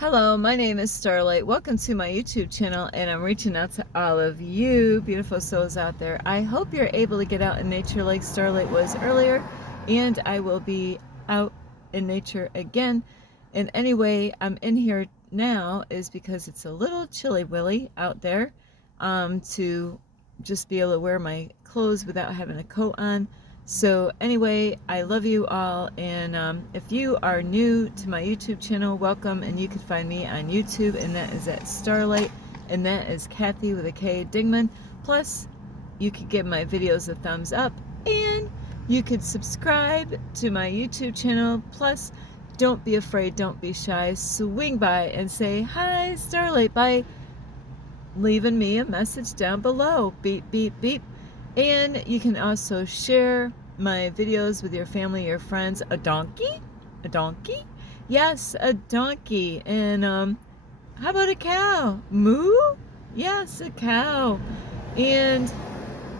Hello, my name is Starlight. Welcome to my YouTube channel, and I'm reaching out to all of you beautiful souls out there. I hope you're able to get out in nature like Starlight was earlier, and I will be out in nature again. And anyway, I'm in here now is because it's a little chilly willy out there, to just be able to wear my clothes without having a coat on. So anyway, I love you all, and if you are new to my YouTube channel, welcome, and you can find me on YouTube, and that is at Starlight, and that is Kathy with a K Dingman. Plus, you could give my videos a thumbs up, and you could subscribe to my YouTube channel. Plus, don't be afraid, don't be shy, swing by and say, "Hi, Starlight," by leaving me a message down below. Beep, beep, beep. And you can also share my videos with your family, your friends. A donkey? A donkey? Yes, a donkey. And how about a cow? Moo? Yes, a cow. And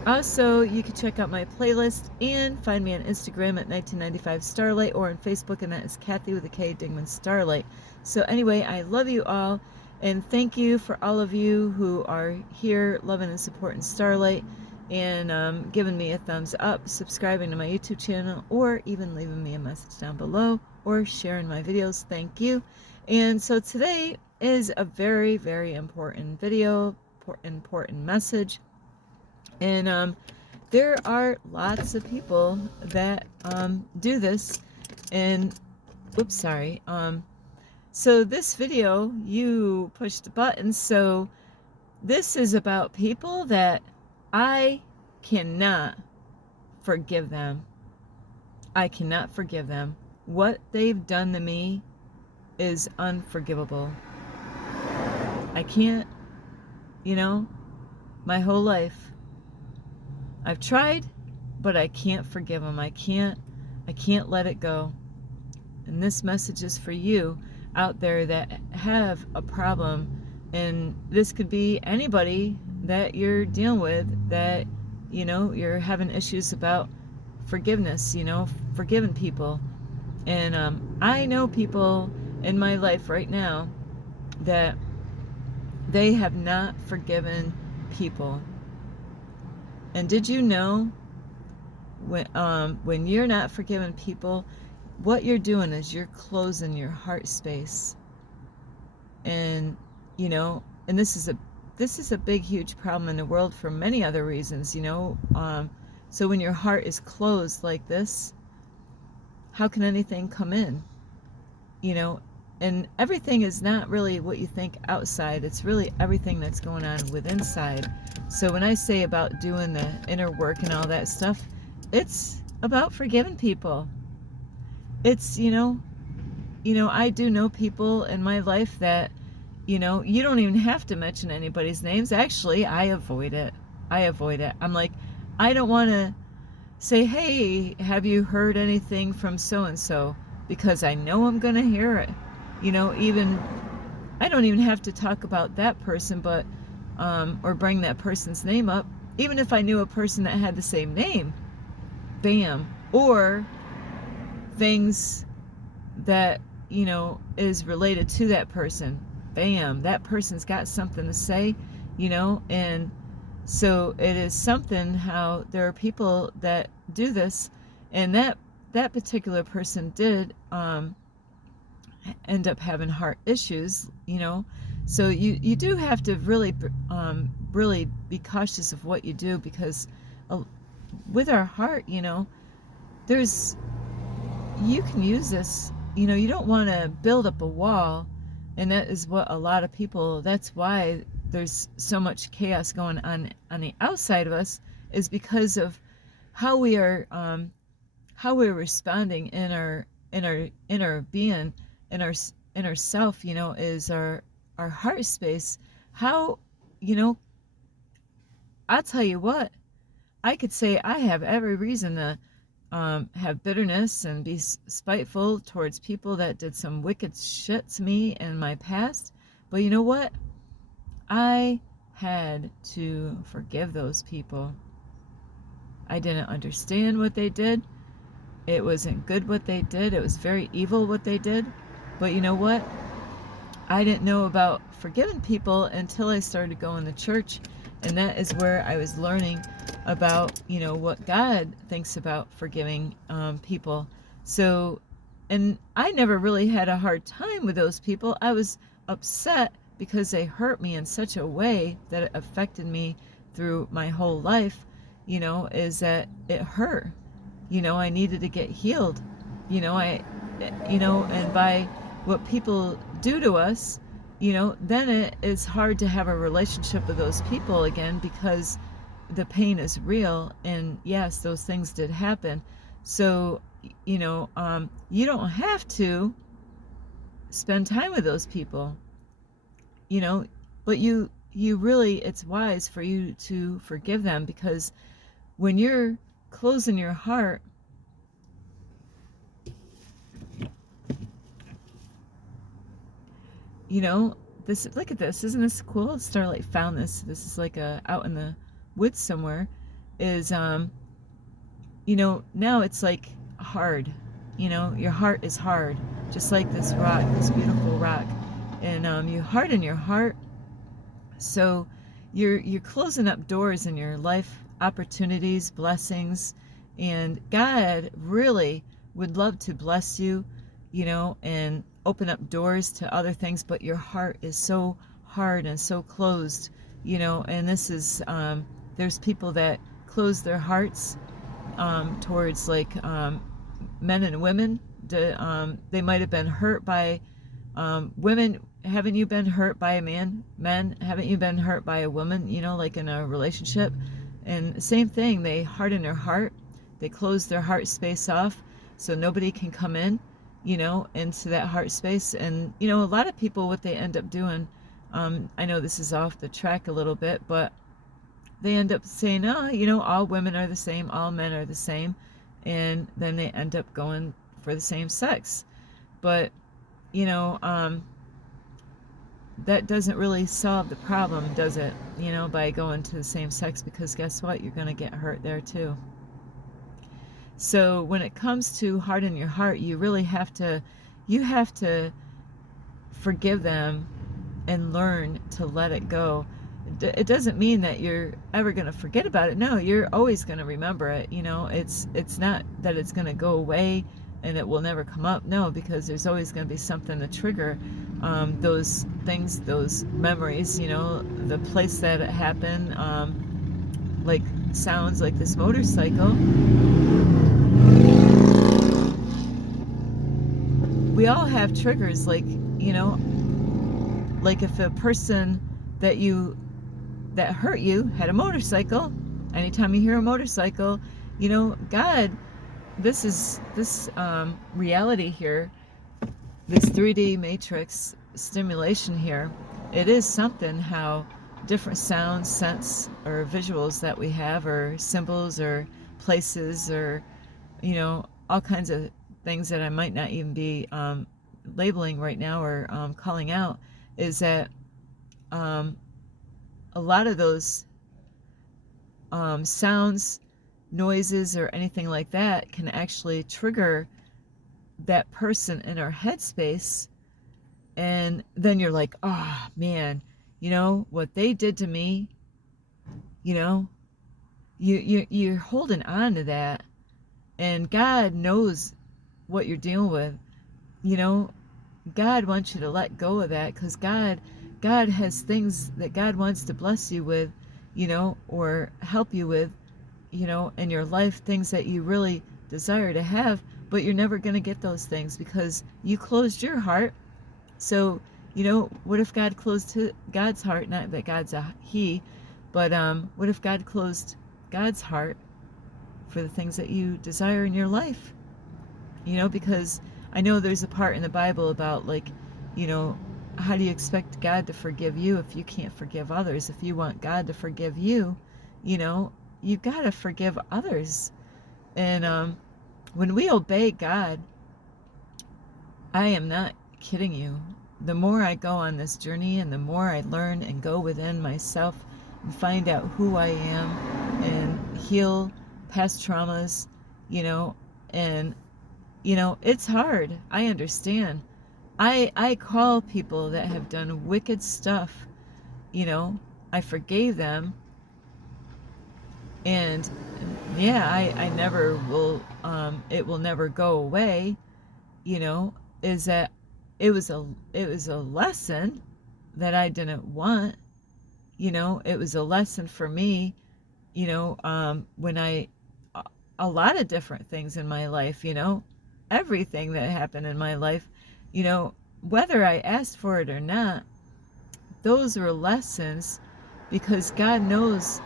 also, you can check out my playlist and find me on Instagram at 1995 Starlight, or on Facebook, and that is Kathy with a K Dingman Starlight. So anyway, I love you all, and thank you for all of you who are here loving and supporting Starlight, and giving me a thumbs up, subscribing to my YouTube channel, or even leaving me a message down below, or sharing my videos. Thank you. And so today is a very, very important video, important message. And there are lots of people that do this. And oops, sorry. So this video, you push the button. So this is about people that I cannot forgive them. I cannot forgive them. What they've done to me is unforgivable. I can't, my whole life I've tried, but I can't forgive them. I can't let it go. And this message is for you out there that have a problem. And this could be anybody that you're dealing with, that, you're having issues about forgiveness, forgiving people. And I know people in my life right now that they have not forgiven people. And did you know, when you're not forgiving people, what you're doing is you're closing your heart space. And and this is a big, huge problem in the world for many other reasons. So when your heart is closed like this, how can anything come in? And everything is not really what you think outside. It's really everything that's going on with inside. So when I say about doing the inner work and all that stuff, it's about forgiving people. It's, I do know people in my life that, you don't even have to mention anybody's names. Actually, I avoid it. I'm like, I don't want to say, "Hey, have you heard anything from so-and-so?" Because I know I'm going to hear it. Even, I don't even have to talk about that person, but, or bring that person's name up. Even if I knew a person that had the same name, bam. Or things that, is related to that person, bam. That person's got something to say, and so it is something how there are people that do this, and that particular person did, end up having heart issues, so you do have to really be cautious of what you do, because with our heart, there's, you can use this, you don't want to build up a wall. And that is what a lot of people, that's why there's so much chaos going on the outside of us, is because of how we are, how we're responding in our inner being, in our inner self, is our heart space. How, I'll tell you what, I could say I have every reason to have bitterness and be spiteful towards people that did some wicked shit to me in my past. But you know what? I had to forgive those people. I didn't understand what they did. It wasn't good what they did. It was very evil what they did. But you know what? I didn't know about forgiving people until I started going to church, and that is where I was learning about, you know, what God thinks about forgiving people. So, and I never really had a hard time with those people. I was upset because they hurt me in such a way that it affected me through my whole life, you know, is that it hurt. You know, I needed to get healed. You know, and by what people do to us, you know, then it is hard to have a relationship with those people again, because the pain is real. And yes, those things did happen. So, you know, you don't have to spend time with those people, you know, but you really, it's wise for you to forgive them, because when you're closing your heart, you know, this, look at this, isn't this cool? Starlight found this. This is like out in the woods somewhere. Is you know, now it's like hard. You know, your heart is hard, just like this rock, this beautiful rock, and you harden your heart. So you're closing up doors in your life, opportunities, blessings, and God really would love to bless you, you know, and open up doors to other things, but your heart is so hard and so closed, you know. And this is there's people that close their hearts towards like men and women. They might have been hurt by women. Haven't you been hurt by a man? Men, haven't you been hurt by a woman? You know, like in a relationship. And same thing, they harden their heart. They close their heart space off so nobody can come in, you know, into that heart space. And, you know, a lot of people, what they end up doing, I know this is off the track a little bit, but they end up saying, oh, you know, all women are the same, all men are the same. And then they end up going for the same sex. But, you know, that doesn't really solve the problem, does it? You know, by going to the same sex, because guess what? You're going to get hurt there too. So when it comes to harden your heart, you really have to forgive them and learn to let it go. It doesn't mean that you're ever going to forget about it. No, you're always going to remember it. You know, it's not that it's going to go away and it will never come up. No, because there's always going to be something to trigger those things, those memories, you know, the place that it happened, like sounds like this motorcycle. We all have triggers, like, you know, like if a person that hurt you had a motorcycle, anytime you hear a motorcycle, you know, God, this reality here, this 3D matrix stimulation here, it is something how different sounds, scents, or visuals that we have, or symbols, or places, or, you know, all kinds of things that I might not even be labeling right now, or calling out, is that a lot of those sounds, noises, or anything like that can actually trigger that person in our headspace. And then you're like, oh man, you know what they did to me, you know, you're holding on to that. And God knows what you're dealing with. You know, God wants you to let go of that, because God has things that God wants to bless you with, you know, or help you with, you know, in your life, things that you really desire to have, but you're never going to get those things because you closed your heart. So, you know, what if God closed God's heart? Not that God's a he, but what if God closed God's heart for the things that you desire in your life? You know, because I know there's a part in the Bible about, like, you know, how do you expect God to forgive you if you can't forgive others? If you want God to forgive you, you know, you've got to forgive others. And when we obey God, I am not kidding you, the more I go on this journey and the more I learn and go within myself and find out who I am and heal past traumas, you know, and, you know, it's hard. I understand. I call people that have done wicked stuff, you know, I forgave them, and yeah, I never will, it will never go away, you know, is that it was a lesson that I didn't want, you know, it was a lesson for me, you know, when a lot of different things in my life, you know, everything that happened in my life, you know, whether I asked for it or not, those were lessons, because God knows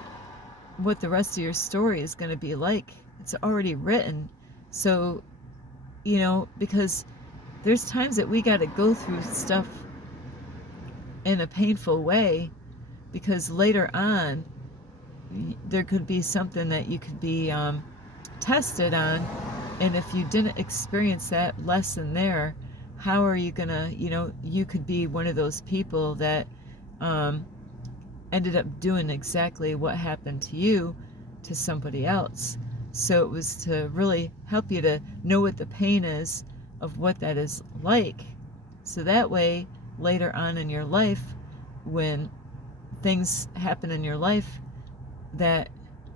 what the rest of your story is going to be like. It's already written. So, you know, because there's times that we got to go through stuff in a painful way, because later on there could be something that you could be tested on, and if you didn't experience that lesson there, how are you gonna, you know, you could be one of those people that ended up doing exactly what happened to you to somebody else. So it was to really help you to know what the pain is of what that is like, so that way later on in your life, when things happen in your life, that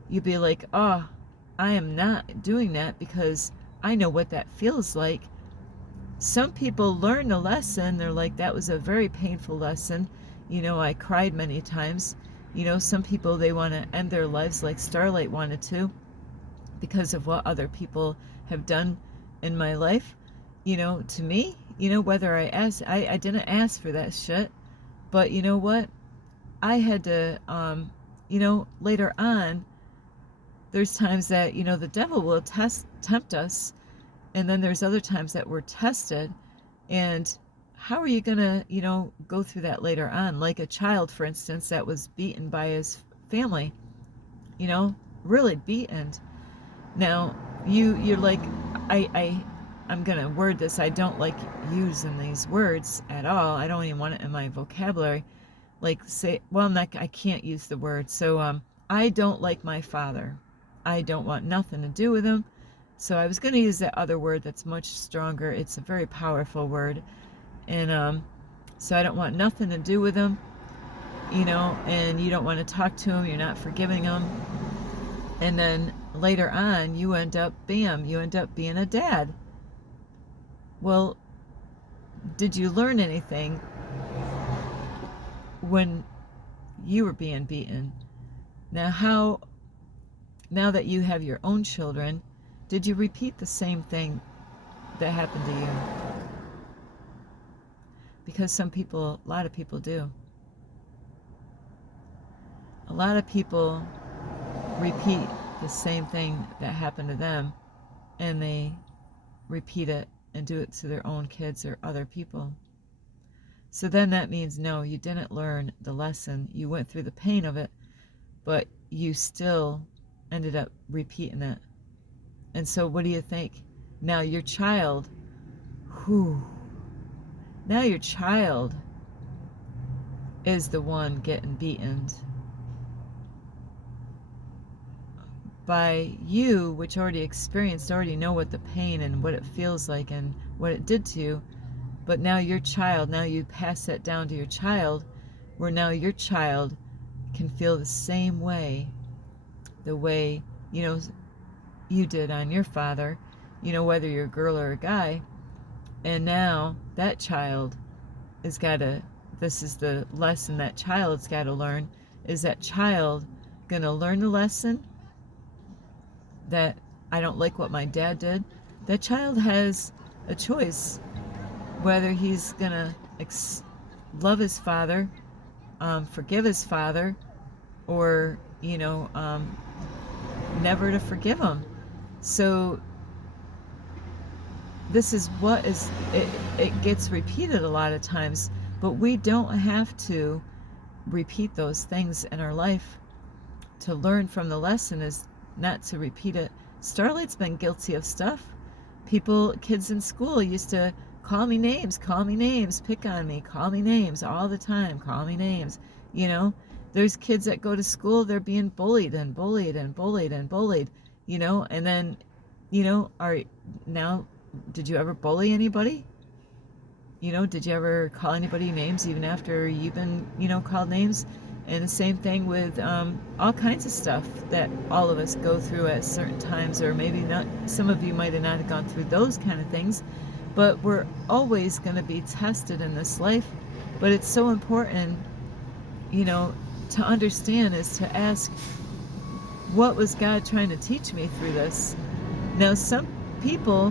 you'd be like, oh, I am not doing that, because I know what that feels like. Some people learn the lesson, they're like, that was a very painful lesson, you know, I cried many times. You know, some people, they want to end their lives like Starlight wanted to, because of what other people have done in my life, you know, to me. You know, whether I asked, I didn't ask for that shit, but you know what, I had to, you know, later on, there's times that, you know, the devil will tempt us, and then there's other times that we're tested. And how are you gonna, you know, go through that later on? Like a child, for instance, that was beaten by his family, you know, really beaten. Now you're like, I'm gonna word this, I don't like using these words at all, I don't even want it in my vocabulary. Like, say, well, I can't use the word. So I don't like my father, I don't want nothing to do with him. So I was going to use that other word that's much stronger, it's a very powerful word. And so I don't want nothing to do with him, you know, and you don't want to talk to him, you're not forgiving him. And then later on, you end up, bam, you end up being a dad. Well, did you learn anything when you were being beaten? Now that you have your own children, did you repeat the same thing that happened to you? Because a lot of people do. A lot of people repeat the same thing that happened to them, and they repeat it and do it to their own kids or other people. So then that means, no, you didn't learn the lesson. You went through the pain of it, but you still ended up repeating it. And so what do you think? Now your child, now your child is the one getting beaten by you, which already know what the pain and what it feels like and what it did to you. But now your child, now you pass that down to your child, where now your child can feel the same way, the way, you know, you did on your father, you know, whether you're a girl or a guy. And now that child has got to, this is the lesson that child's got to learn, is that child going to learn the lesson that I don't like what my dad did? That child has a choice whether he's going to love his father, forgive his father, or, you know, never to forgive him. So this is what is, it gets repeated a lot of times, but we don't have to repeat those things in our life. To learn from the lesson is not to repeat it. Starlight's been guilty of stuff. Kids in school used to call me names, pick on me, call me names all the time, call me names. You know, there's kids that go to school, they're being bullied and bullied and bullied and bullied, you know, and then, you know, now, did you ever bully anybody? You know, did you ever call anybody names even after you've been, called names? And the same thing with all kinds of stuff that all of us go through at certain times, or maybe not. Some of you might have not gone through those kind of things, but we're always going to be tested in this life. But it's so important, you know, to understand, is to ask, what was God trying to teach me through this? Now, some people,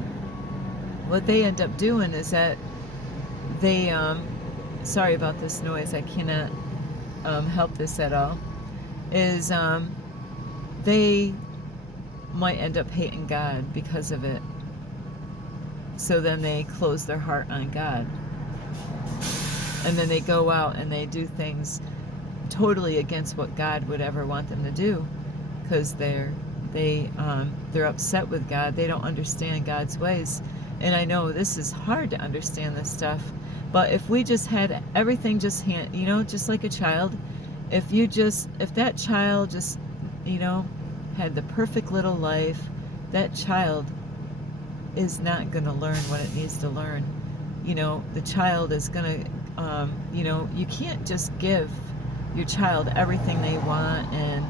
what they end up doing is that they, sorry about this noise, I cannot help this at all, is they might end up hating God because of it. So then they close their heart on God. And then they go out and they do things totally against what God would ever want them to do, because they're upset with God. They don't understand God's ways. And I know this is hard to understand this stuff, but if we just had everything just just like a child, if that child just, had the perfect little life, that child is not going to learn what it needs to learn. The child is going to, you can't just give your child everything they want, and,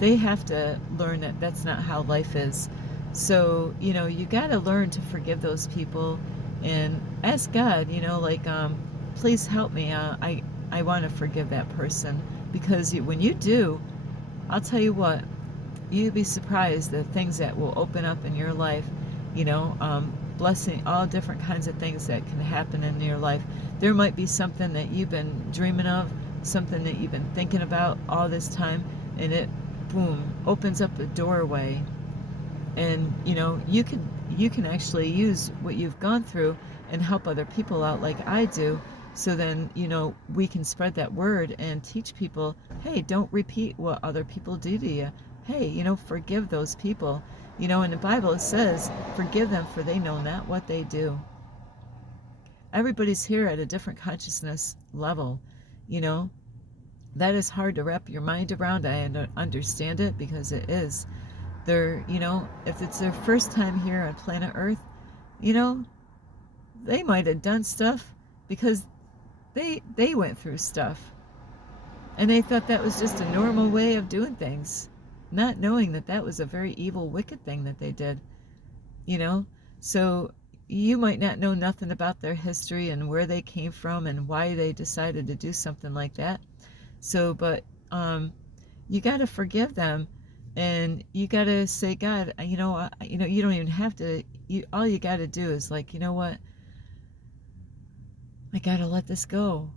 they have to learn that that's not how life is. So, you got to learn to forgive those people and ask God, please help me. I want to forgive that person, because when you do, I'll tell you what, you'd be surprised the things that will open up in your life, blessing, all different kinds of things that can happen in your life. There might be something that you've been dreaming of, something that you've been thinking about all this time, and it, boom, opens up a doorway. And, you can actually use what you've gone through and help other people out like I do. So then, we can spread that word and teach people, hey, don't repeat what other people do to you. Hey, forgive those people. In the Bible it says, forgive them, for they know not what they do. Everybody's here at a different consciousness level. That is hard to wrap your mind around. I understand it, because it is. They're, if it's their first time here on planet Earth, they might have done stuff because they went through stuff. And they thought that was just a normal way of doing things, not knowing that that was a very evil, wicked thing that they did. So you might not know nothing about their history and where they came from and why they decided to do something like that. So, but you got to forgive them, and you got to say, God, you don't even have to. All you got to do is like, you know what? I got to let this go.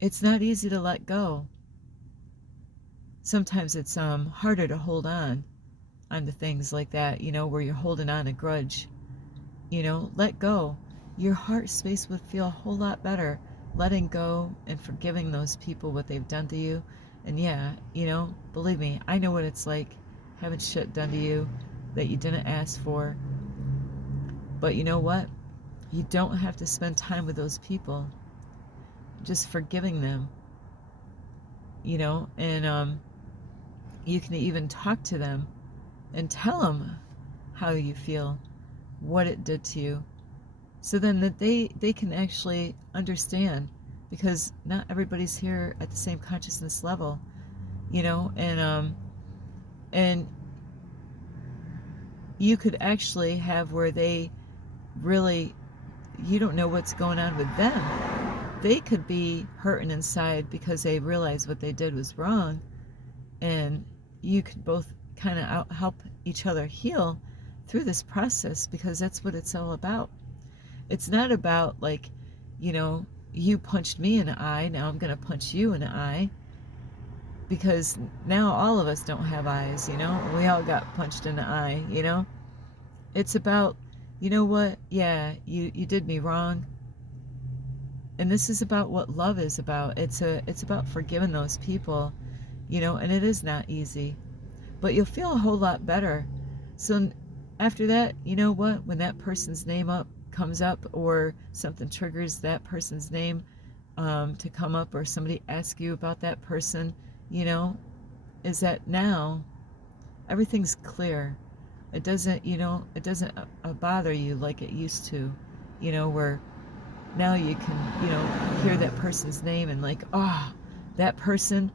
It's not easy to let go. Sometimes it's harder to hold on to things like that, where you're holding on a grudge. Let go. Your heart space would feel a whole lot better letting go and forgiving those people, what they've done to you. And yeah, believe me, I know what it's like having shit done to you that you didn't ask for. But you know what? You don't have to spend time with those people. Just forgiving them, and you can even talk to them and tell them how you feel, what it did to you, so then that they can actually understand, because not everybody's here at the same consciousness level, and you could actually have where they really, you don't know what's going on with them. They could be hurting inside because they realize what they did was wrong, and you could both kind of help each other heal through this process, because that's what it's all about. It's not about like, you punched me in the eye, now I'm going to punch you in the eye, because now all of us don't have eyes, we all got punched in the eye. It's about, you know what, yeah, you did me wrong. And this is about what love is about. It's about forgiving those people, and it is not easy, but you'll feel a whole lot better. So after that, you know what, when that person's name comes up, or something triggers that person's name to come up, or somebody asks you about that person, is that now everything's clear. It doesn't, it doesn't bother you like it used to. you know, where now you can, you know, hear that person's name and like, oh, that person,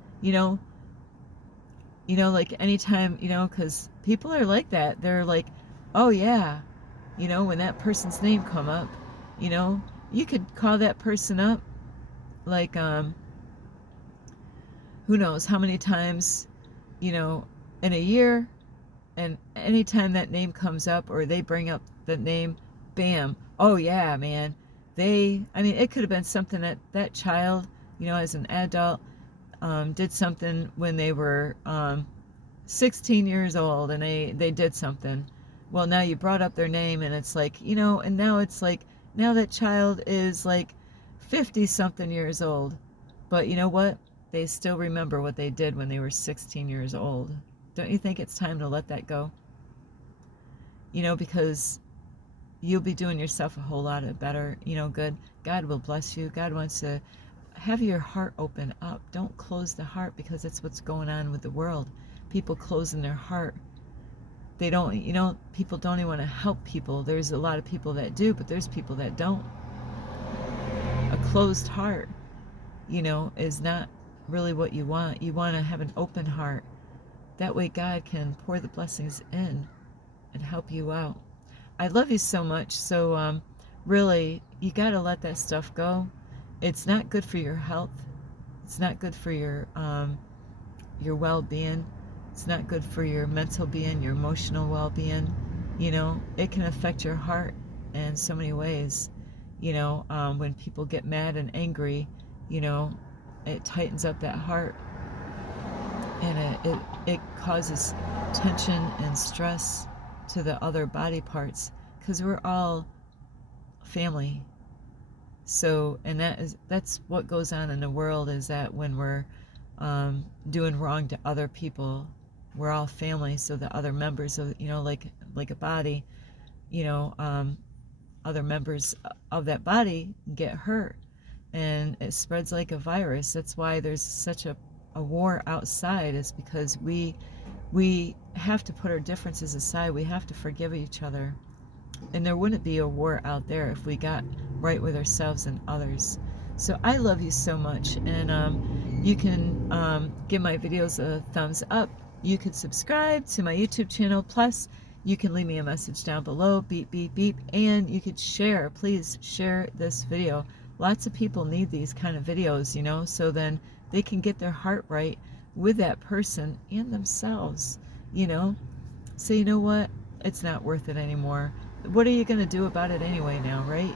like anytime, because people are like that. They're like, oh yeah, when that person's name come up, you know, you could call that person up like, who knows how many times, in a year, and anytime that name comes up or they bring up the name, bam, oh yeah, man. I mean, it could have been something that that child, as an adult, did something when they were 16 years old, and they did something. Well, now you brought up their name, and it's like, and now it's like, now that child is like 50 something years old. But you know what? They still remember what they did when they were 16 years old. Don't you think it's time to let that go? Because you'll be doing yourself a whole lot of better, good. God will bless you. God wants to have your heart open up. Don't close the heart, because that's what's going on with the world. People closing their heart. They don't, people don't even want to help people. There's a lot of people that do, but there's people that don't. A closed heart, is not really what you want. You want to have an open heart. That way God can pour the blessings in and help you out. I love you so much. So really, you got to let that stuff go. It's not good for your health. It's not good for your well-being. It's not good for your mental being, your emotional well-being. It can affect your heart in so many ways. When people get mad and angry, it tightens up that heart, and it causes tension and stress to the other body parts, because we're all family. So, and that's what goes on in the world, is that when we're doing wrong to other people, we're all family. So the other members of, like a body, other members of that body get hurt, and it spreads like a virus. That's why there's such a war outside, is because we have to put our differences aside. We have to forgive each other. And there wouldn't be a war out there if we got right with ourselves and others. So I love you so much. And you can give my videos a thumbs up. You can subscribe to my YouTube channel. Plus, you can leave me a message down below. Beep, beep, beep. And you could share. Please share this video. Lots of people need these kind of videos, so then they can get their heart right with that person and themselves, So you know what? It's not worth it anymore. What are you going to do about it anyway now, right?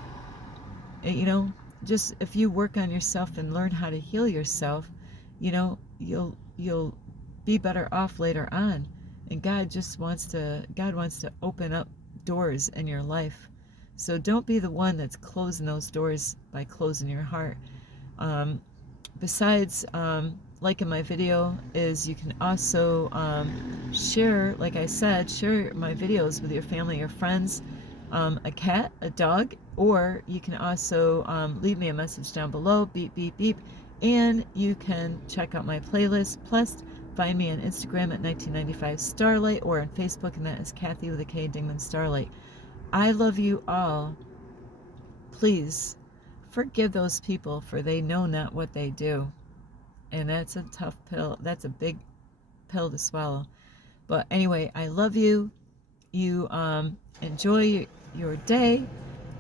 Just if you work on yourself and learn how to heal yourself, you'll be better off later on. And God wants to open up doors in your life. So don't be the one that's closing those doors by closing your heart. Besides, like in my video, is you can also share, like I said, share my videos with your family, your friends, a cat, a dog, or you can also leave me a message down below, beep, beep, beep, and you can check out my playlist. Plus, find me on Instagram at 1995 Starlight, or on Facebook, and that is Kathy with a K, Dingman Starlight. I love you all. Please forgive those people, for they know not what they do. And that's a tough pill. That's a big pill to swallow. But anyway, I love you. You enjoy your day.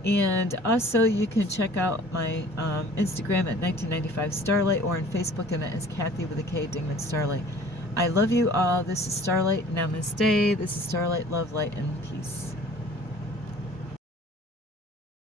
And also, you can check out my Instagram at 1995 Starlight, or on Facebook, and that is Kathy with a K, Dingman Starlight. I love you all. This is Starlight. Namaste. This is Starlight. Love, light, and peace.